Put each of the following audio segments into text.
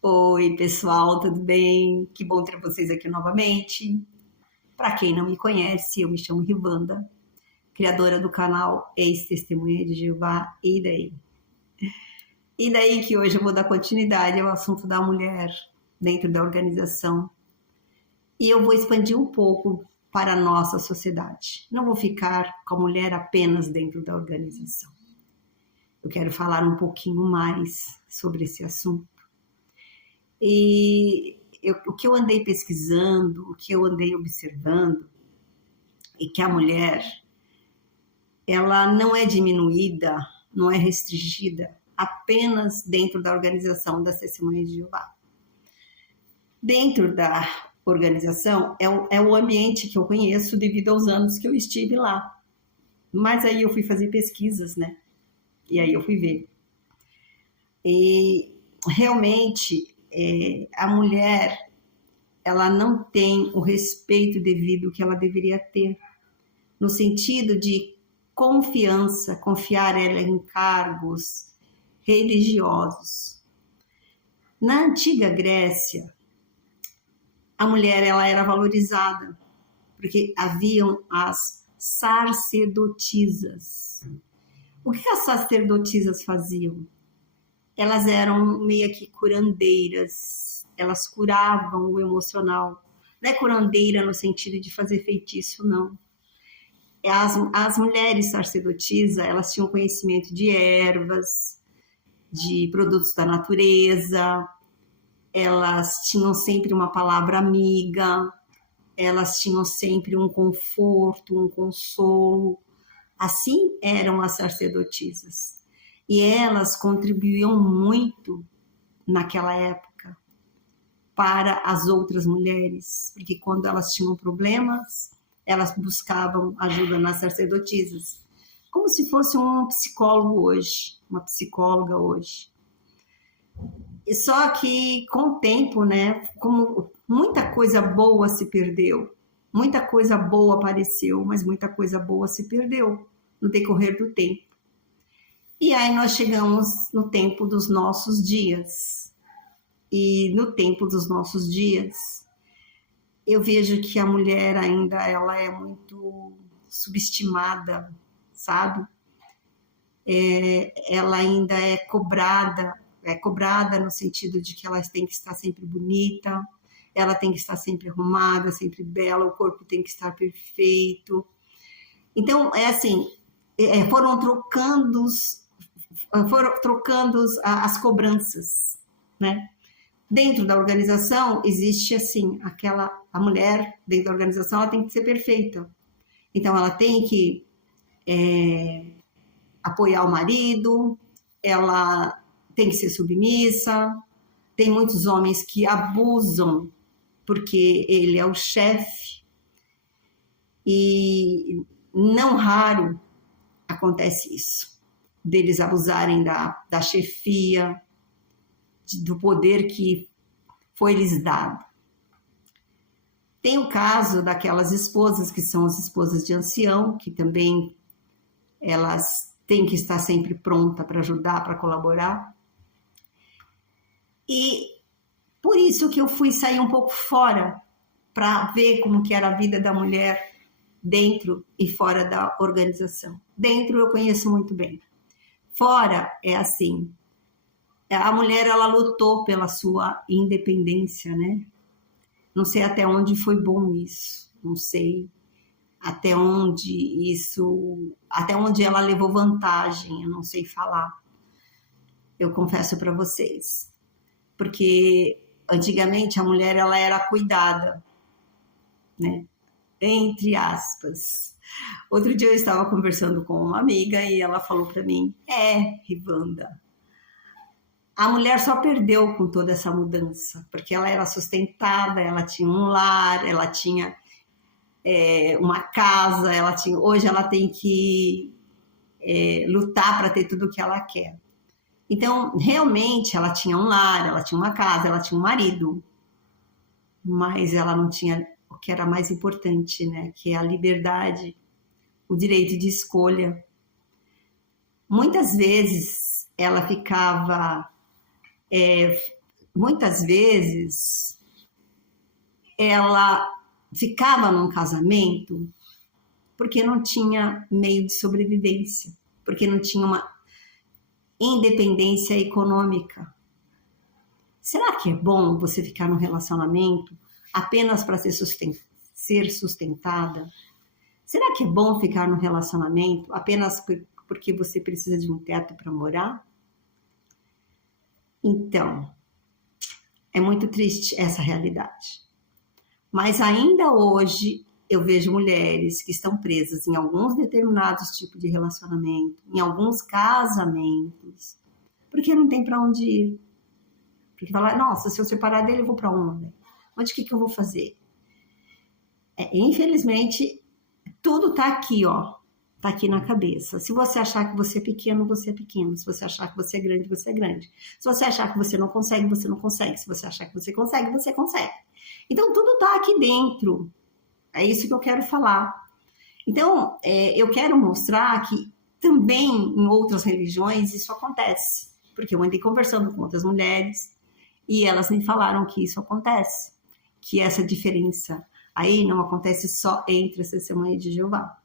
Oi, pessoal, tudo bem? Que bom ter vocês aqui novamente. Para quem não me conhece, eu me chamo Rivanda, criadora do canal Ex-Testemunha de Jeová e daí. E daí que hoje eu vou dar continuidade ao assunto da mulher dentro da organização. E eu vou expandir um pouco para a nossa sociedade. Não vou ficar com a mulher apenas dentro da organização. Eu quero falar um pouquinho mais sobre esse assunto. O que eu andei pesquisando, o que eu andei observando, é que a mulher, ela não é diminuída, não é restringida apenas dentro da organização das Testemunhas de Jeová. Dentro da organização é o ambiente que eu conheço devido aos anos que eu estive lá. Mas aí eu fui fazer pesquisas, né? E aí eu fui ver. E realmente a mulher, ela não tem o respeito devido que ela deveria ter, no sentido de confiança, confiar ela em cargos religiosos. Na antiga Grécia, a mulher ela era valorizada, porque haviam as sacerdotisas. O que as sacerdotisas faziam? Elas eram meio que curandeiras, elas curavam o emocional. Não é curandeira no sentido de fazer feitiço, não. As mulheres sacerdotisas, elas tinham conhecimento de ervas, de produtos da natureza, elas tinham sempre uma palavra amiga, elas tinham sempre um conforto, um consolo. Assim eram as sacerdotisas. E elas contribuíam muito naquela época para as outras mulheres, porque quando elas tinham problemas, elas buscavam ajuda nas sacerdotisas, como se fosse um psicólogo hoje, uma psicóloga hoje. E só que com o tempo, né, como muita coisa boa se perdeu, muita coisa boa apareceu, mas muita coisa boa se perdeu no decorrer do tempo. E aí nós chegamos no tempo dos nossos dias. E no tempo dos nossos dias, eu vejo que a mulher ainda ela é muito subestimada, sabe? Ela ainda é cobrada no sentido de que ela tem que estar sempre bonita, ela tem que estar sempre arrumada, sempre bela, o corpo tem que estar perfeito. Então, é assim, foram trocando as cobranças, né? Dentro da organização existe assim, a mulher dentro da organização ela tem que ser perfeita. Então ela tem que apoiar o marido, ela tem que ser submissa. Tem muitos homens que abusam porque ele é o chefe e não raro acontece isso, deles abusarem da chefia, do poder que foi lhes dado. Tem o caso daquelas esposas que são as esposas de ancião, que também elas têm que estar sempre pronta para ajudar, para colaborar. E por isso que eu fui sair um pouco fora para ver como que era a vida da mulher dentro e fora da organização. Dentro eu conheço muito bem. Fora é assim, a mulher ela lutou pela sua independência, né? Não sei até onde foi bom isso, não sei até onde ela levou vantagem, eu não sei falar. Eu confesso para vocês, porque antigamente a mulher ela era cuidada, né? Entre aspas. Outro dia eu estava conversando com uma amiga e ela falou para mim: Rivanda, a mulher só perdeu com toda essa mudança, porque ela era sustentada, ela tinha um lar, ela tinha uma casa, hoje ela tem que lutar para ter tudo o que ela quer. Então, realmente, ela tinha um lar, ela tinha uma casa, ela tinha um marido, mas ela não tinha o que era mais importante, né? Que é a liberdade, o direito de escolha. Muitas vezes ela ficava muitas vezes, ela ficava num casamento porque não tinha meio de sobrevivência, porque não tinha uma independência econômica. Será que é bom você ficar num relacionamento apenas para ser sustentada? Será que é bom ficar num relacionamento apenas porque você precisa de um teto para morar? Então, é muito triste essa realidade. Mas ainda hoje eu vejo mulheres que estão presas em alguns determinados tipos de relacionamento, em alguns casamentos, porque não tem para onde ir. Porque falar, nossa, se eu separar dele, eu vou para onde? Onde que eu vou fazer? Infelizmente, tudo tá aqui, ó. Tá aqui na cabeça. Se você achar que você é pequeno, você é pequeno. Se você achar que você é grande, você é grande. Se você achar que você não consegue, você não consegue. Se você achar que você consegue, você consegue. Então, tudo tá aqui dentro. É isso que eu quero falar. Então, eu quero mostrar que também em outras religiões isso acontece. Porque eu andei conversando com outras mulheres e elas me falaram que isso acontece. Que essa diferença aí não acontece só entre as testemunhas de Jeová.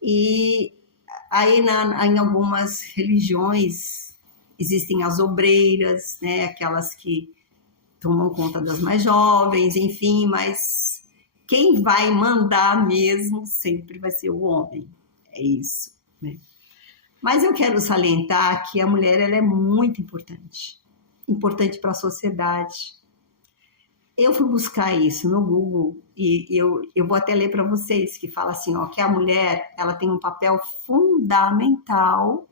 E aí em algumas religiões existem as obreiras, né? Aquelas que tomam conta das mais jovens, enfim, mas quem vai mandar mesmo sempre vai ser o homem. É isso, né? Mas eu quero salientar que a mulher ela é muito importante para a sociedade. Eu fui buscar isso no Google e eu vou até ler para vocês, que fala assim, ó, que a mulher ela tem um papel fundamental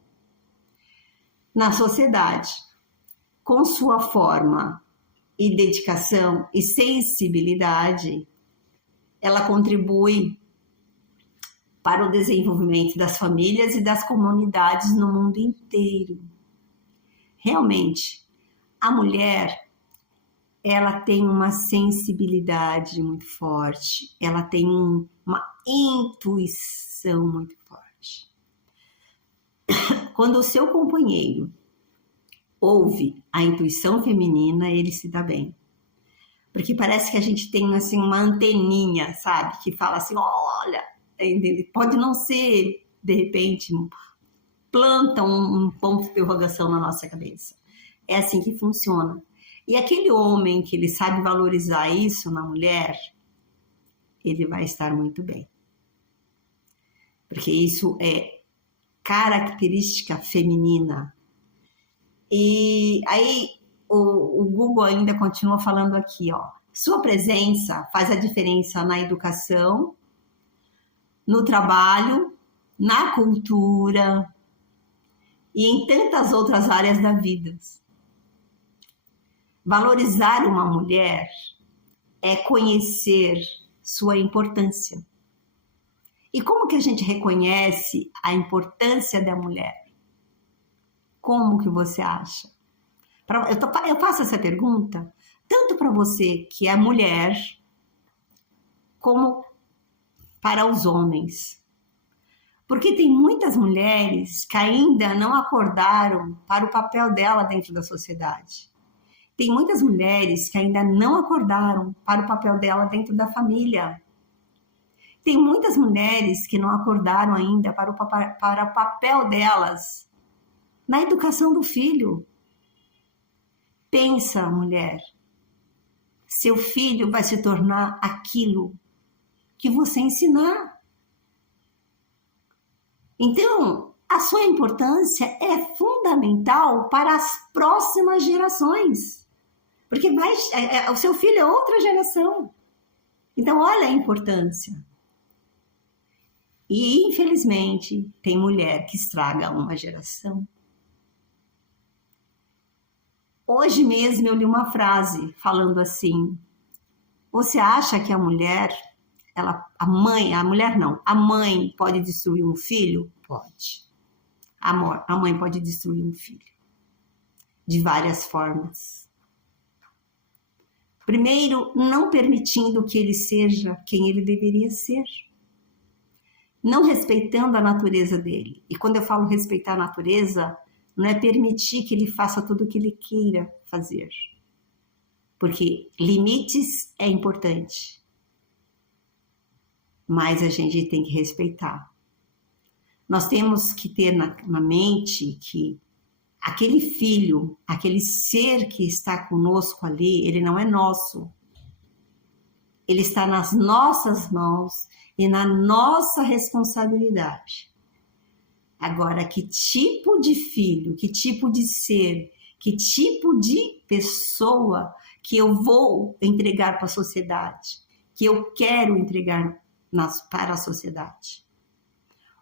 na sociedade, com sua forma e dedicação e sensibilidade, ela contribui para o desenvolvimento das famílias e das comunidades no mundo inteiro. Realmente, a mulher ela tem uma sensibilidade muito forte, ela tem uma intuição muito forte. Quando o seu companheiro ouve a intuição feminina, ele se dá bem. Porque parece que a gente tem assim uma anteninha, sabe? Que fala assim, olha, pode não ser, de repente, planta um ponto de interrogação na nossa cabeça. É assim que funciona. E aquele homem que ele sabe valorizar isso na mulher, ele vai estar muito bem. Porque isso é característica feminina. E aí o Google ainda continua falando aqui, ó. Sua presença faz a diferença na educação, no trabalho, na cultura e em tantas outras áreas da vida. Valorizar uma mulher é conhecer sua importância. E como que a gente reconhece a importância da mulher? Como que você acha? Eu faço essa pergunta tanto para você que é mulher, como para os homens. Porque tem muitas mulheres que ainda não acordaram para o papel dela dentro da sociedade. Tem muitas mulheres que ainda não acordaram para o papel dela dentro da família. Tem muitas mulheres que não acordaram ainda para o papel delas na educação do filho. Pensa, mulher, seu filho vai se tornar aquilo que você ensinar. Então, a sua importância é fundamental para as próximas gerações. Porque o seu filho é outra geração. Então, olha a importância. E, infelizmente, tem mulher que estraga uma geração. Hoje mesmo eu li uma frase falando assim, você acha que a mulher, a mãe pode destruir um filho? Pode. A mãe pode destruir um filho. De várias formas. Primeiro, não permitindo que ele seja quem ele deveria ser. Não respeitando a natureza dele. E quando eu falo respeitar a natureza, não é permitir que ele faça tudo o que ele queira fazer. Porque limites é importante, mas a gente tem que respeitar. Nós temos que ter na mente que aquele filho, aquele ser que está conosco ali, ele não é nosso. Ele está nas nossas mãos e na nossa responsabilidade. Agora, que tipo de filho, que tipo de ser, que tipo de pessoa que eu vou entregar para a sociedade, que eu quero entregar para a sociedade?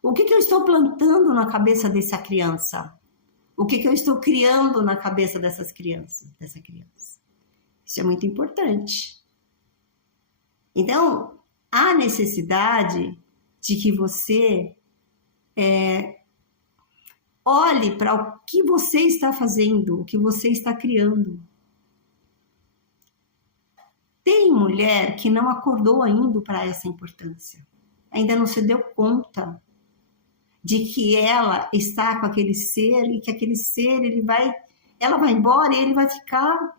O que eu estou plantando na cabeça dessa criança? O que eu estou criando na cabeça dessa criança? Isso é muito importante. Então, há necessidade de que você olhe para o que você está fazendo, o que você está criando. Tem mulher que não acordou ainda para essa importância. Ainda não se deu conta de que ela está com aquele ser e que aquele ser, ela vai embora e ele vai ficar.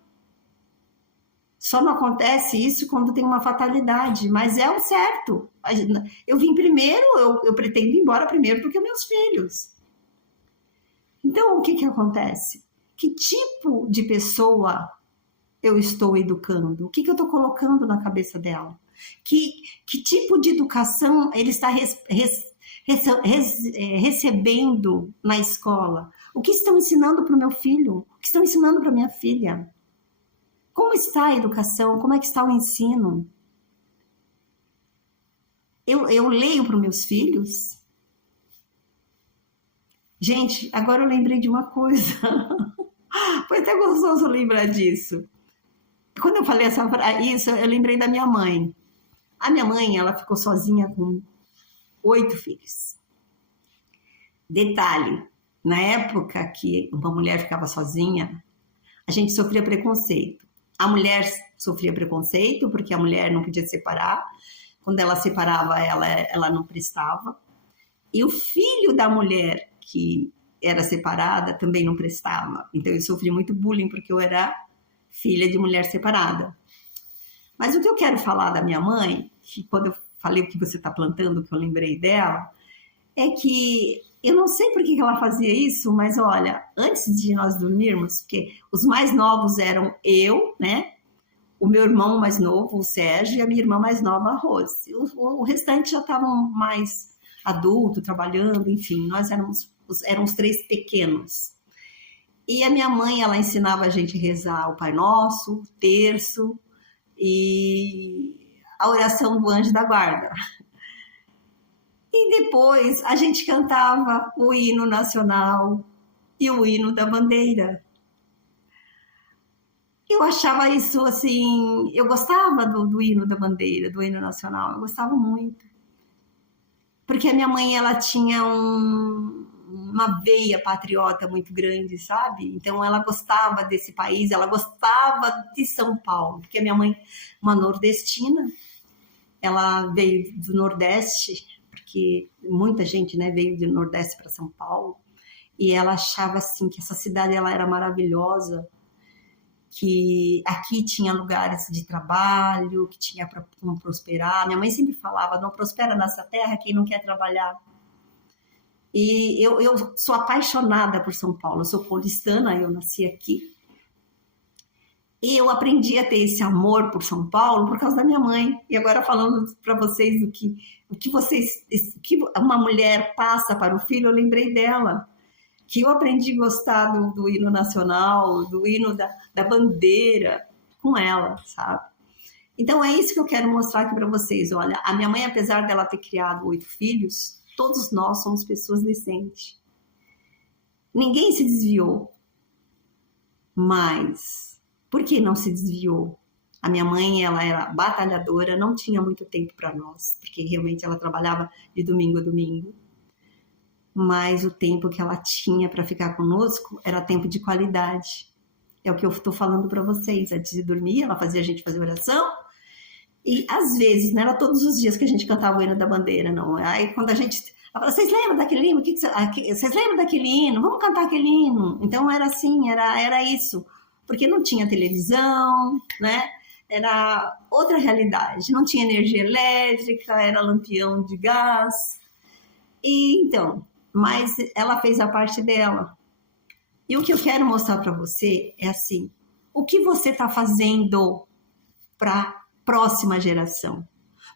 Só não acontece isso quando tem uma fatalidade, mas é o certo. Eu vim primeiro, eu pretendo ir embora primeiro do que meus filhos. Então, o que acontece? Que tipo de pessoa eu estou educando? O que eu estou colocando na cabeça dela? Que tipo de educação ele está recebendo na escola? O que estão ensinando para o meu filho? O que estão ensinando para minha filha? Como está a educação? Como é que está o ensino? Eu leio para os meus filhos. Gente, agora eu lembrei de uma coisa. Foi até gostoso lembrar disso. Quando eu falei isso, eu lembrei da minha mãe. A minha mãe, ela ficou sozinha com 8 filhos. Detalhe, na época que uma mulher ficava sozinha, a gente sofria preconceito. A mulher sofria preconceito porque a mulher não podia separar. Quando ela separava, ela não prestava. E o filho da mulher que era separada também não prestava. Então eu sofri muito bullying porque eu era filha de mulher separada. Mas o que eu quero falar da minha mãe, que quando eu falei o que você está plantando, que eu lembrei dela, é que eu não sei por que ela fazia isso, mas olha, antes de nós dormirmos, porque os mais novos eram eu, né? O meu irmão mais novo, o Sérgio, e a minha irmã mais nova, a Rose. O restante já estavam mais adulto, trabalhando, enfim, nós éramos os 3 pequenos. E a minha mãe, ela ensinava a gente a rezar o Pai Nosso, o Terço e a oração do Anjo da Guarda. E depois a gente cantava o hino nacional e o hino da bandeira. Eu achava isso assim, eu gostava do hino da bandeira, do hino nacional, eu gostava muito. Porque a minha mãe, ela tinha uma veia patriota muito grande, sabe? Então ela gostava desse país, ela gostava de São Paulo, porque a minha mãe, uma nordestina, ela veio do Nordeste, porque muita gente, né, veio do Nordeste para São Paulo, e ela achava assim que essa cidade ela era maravilhosa, que aqui tinha lugares de trabalho, que tinha para prosperar. Minha mãe sempre falava, não prospera nessa terra quem não quer trabalhar. E eu sou apaixonada por São Paulo, eu sou paulistana, eu nasci aqui. E eu aprendi a ter esse amor por São Paulo por causa da minha mãe. E agora falando para vocês o que uma mulher passa para o filho, eu lembrei dela. Que eu aprendi a gostar do hino nacional, do hino da bandeira com ela, sabe? Então é isso que eu quero mostrar aqui para vocês. Olha, a minha mãe, apesar dela ter criado 8 filhos, todos nós somos pessoas decentes. Ninguém se desviou. Mas por que não se desviou? A minha mãe, ela era batalhadora, não tinha muito tempo para nós, porque realmente ela trabalhava de domingo a domingo. Mas o tempo que ela tinha para ficar conosco era tempo de qualidade. É o que eu estou falando para vocês. Antes de dormir, ela fazia a gente fazer oração. E às vezes, não era todos os dias que a gente cantava o hino da bandeira, não. Aí quando a gente... Ela falava, vocês lembram daquele hino? Vocês lembram daquele hino? Vamos cantar aquele hino. Então era assim, era isso. porque não tinha televisão, né? Era outra realidade, não tinha energia elétrica, era lampião de gás. E então, mas ela fez a parte dela. E o que eu quero mostrar para você é assim, o que você está fazendo para a próxima geração?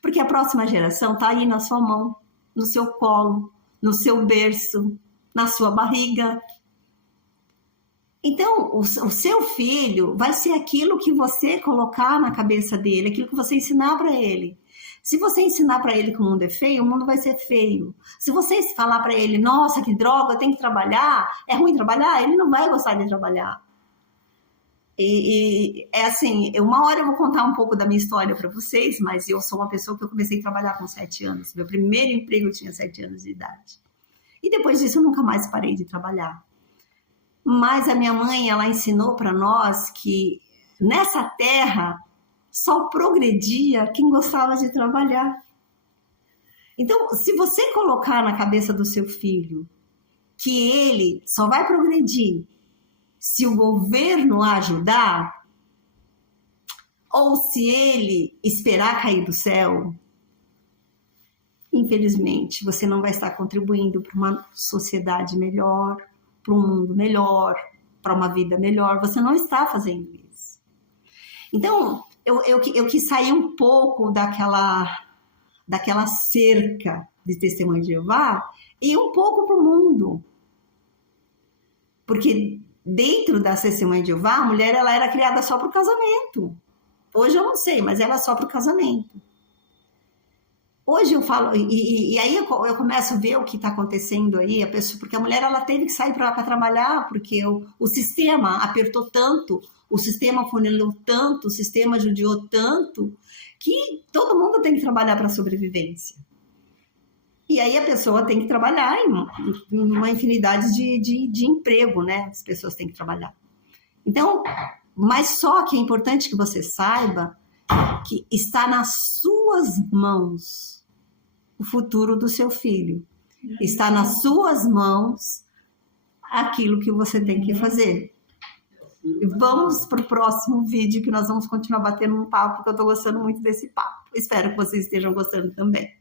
Porque a próxima geração está aí na sua mão, no seu colo, no seu berço, na sua barriga. Então, o seu filho vai ser aquilo que você colocar na cabeça dele, aquilo que você ensinar para ele. Se você ensinar para ele que o mundo é feio, o mundo vai ser feio. Se você falar para ele, nossa, que droga, eu tenho que trabalhar, é ruim trabalhar, ele não vai gostar de trabalhar. E é assim, uma hora eu vou contar um pouco da minha história para vocês, mas eu sou uma pessoa que eu comecei a trabalhar com 7 anos. Meu primeiro emprego eu tinha 7 anos de idade. E depois disso eu nunca mais parei de trabalhar. Mas a minha mãe, ela ensinou para nós que nessa terra só progredia quem gostava de trabalhar. Então, se você colocar na cabeça do seu filho que ele só vai progredir se o governo ajudar, ou se ele esperar cair do céu, infelizmente, você não vai estar contribuindo para uma sociedade melhor, para um mundo melhor, para uma vida melhor. Você não está fazendo isso. Então, eu quis sair um pouco daquela cerca de Testemunho de Jeová e um pouco para o mundo. Porque dentro da Testemunha de Jeová, a mulher ela era criada só para o casamento. Hoje eu não sei, mas era só para o casamento. Hoje eu falo, e aí eu começo a ver o que está acontecendo aí, porque a mulher ela teve que sair para trabalhar, porque o sistema apertou tanto, o sistema funilou tanto, o sistema judiou tanto, que todo mundo tem que trabalhar para a sobrevivência. E aí a pessoa tem que trabalhar em uma infinidade de emprego, né? As pessoas têm que trabalhar. Então, mas só que é importante que você saiba que está nas suas mãos o futuro do seu filho. Está nas suas mãos aquilo que você tem que fazer. E vamos para o próximo vídeo, que nós vamos continuar batendo um papo, porque eu estou gostando muito desse papo. Espero que vocês estejam gostando também.